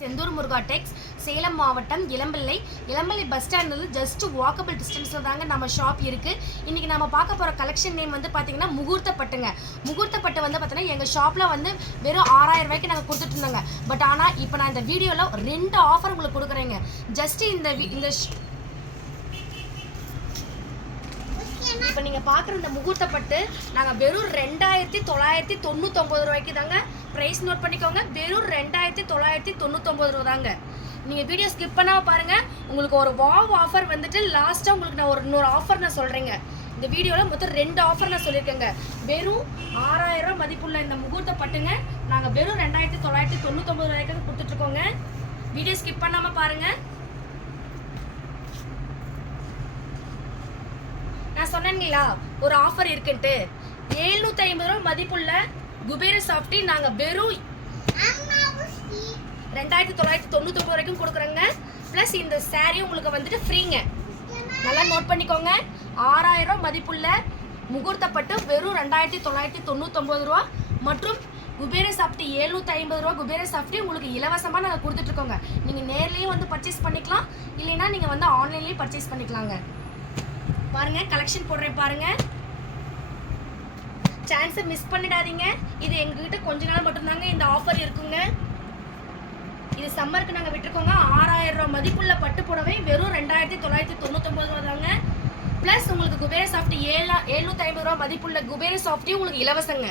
செந்தூர் முருகா டெக்ஸ், சேலம் மாவட்டம் இளம்பிள்ளை பஸ் ஸ்டாண்ட்லேருந்து just walkable டிஸ்டன்ஸில் தாங்க நம்ம ஷாப் இருக்குது. இன்றைக்கி நம்ம பார்க்க போகிற கலெக்ஷன் நேம் வந்து பார்த்திங்கன்னா முகூர்த்த பட்டுங்க. முகூர்த்த பட்டு வந்து பார்த்தீங்கன்னா எங்கள் ஷாப்பில் வந்து வெறும் 6000 ரூபாய்க்கு நாங்கள் கொடுத்துட்ருந்தோங்க. பட் ஆனால் இப்போ நான் இந்த வீடியோவில் 2 ஆஃபர் உங்களுக்கு கொடுக்குறேங்க. ஜஸ்ட் இப்போ நீங்கள் பார்க்குற இந்த முகூர்த்த பட்டு நாங்கள் வெறும் 2999 ரூபாய்க்கு தாங்க. ப்ரைஸ் நோட் பண்ணிக்கோங்க. வெறும் 2999 ரூபா தாங்க. நீங்கள் வீடியோ ஸ்கிப் பண்ணாமல் பாருங்கள். உங்களுக்கு ஒரு வாவ் ஆஃபர் வந்துட்டு லாஸ்ட்டாக உங்களுக்கு நான் இன்னொரு ஆஃபர் நான் சொல்கிறேங்க. இந்த வீடியோவில் மொத்தம் 2 ஆஃபர் நான் சொல்லியிருக்கேங்க. வெறும் 6000 ரூபா மதிப்புள்ள இந்த முகூர்த்த பட்டுங்க நாங்கள் வெறும் 2999 ரூபாய்க்கு கொடுத்துட்ருக்கோங்க. வீடியோ ஸ்கிப் பண்ணாமல் பாருங்கள். நான் சொன்னேங்களா ஒரு ஆஃபர் இருக்குன்ட்டு. 750 ரூபா மதிப்புள்ள குபேர சாஃப்டி நாங்கள் வெறும் 2999 வரைக்கும் கொடுக்குறோங்க. ப்ளஸ் இந்த சாரீ உங்களுக்கு வந்துட்டு ஃப்ரீங்க. நல்லா நோட் பண்ணிக்கோங்க. 6000 ரூபா மதிப்புள்ள முகூர்த்த பட்டு வெறும் 2999 ரூபா மற்றும் குபேர சாஃப்டி 750 ரூபா குபேர சாஃப்டி உங்களுக்கு இலவசமாக நாங்கள் கொடுத்துட்ருக்கோங்க. நீங்கள் நேர்லேயும் வந்து பர்ச்சேஸ் பண்ணிக்கலாம், இல்லைன்னா நீங்கள் வந்து ஆன்லைன்லேயும் பர்ச்சேஸ் பண்ணிக்கலாங்க. பாருங்க, கலெக்ஷன் போடுறேன் பாருங்க. சான்ஸை மிஸ் பண்ணிடாதீங்க. இது எங்ககிட்ட கொஞ்ச நாள் மட்டும்தாங்க இந்த ஆஃபர் இருக்குங்க. இது சம்மருக்கு நாங்கள் விட்டுருக்கோங்க. 6000 ரூபா மதிப்புள்ள பட்டு புடவை வெறும் 2999 ரூபா தாங்க. ப்ளஸ் உங்களுக்கு குபேர சாஃப்டி 750 ரூபா மதிப்புள்ள குபேர சாஃப்டி உங்களுக்கு இலவசங்க.